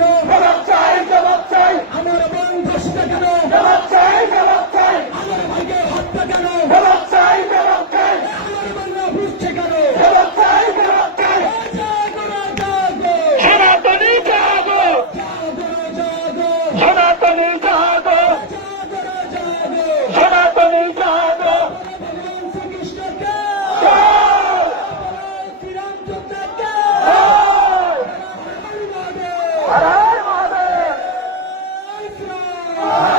করো না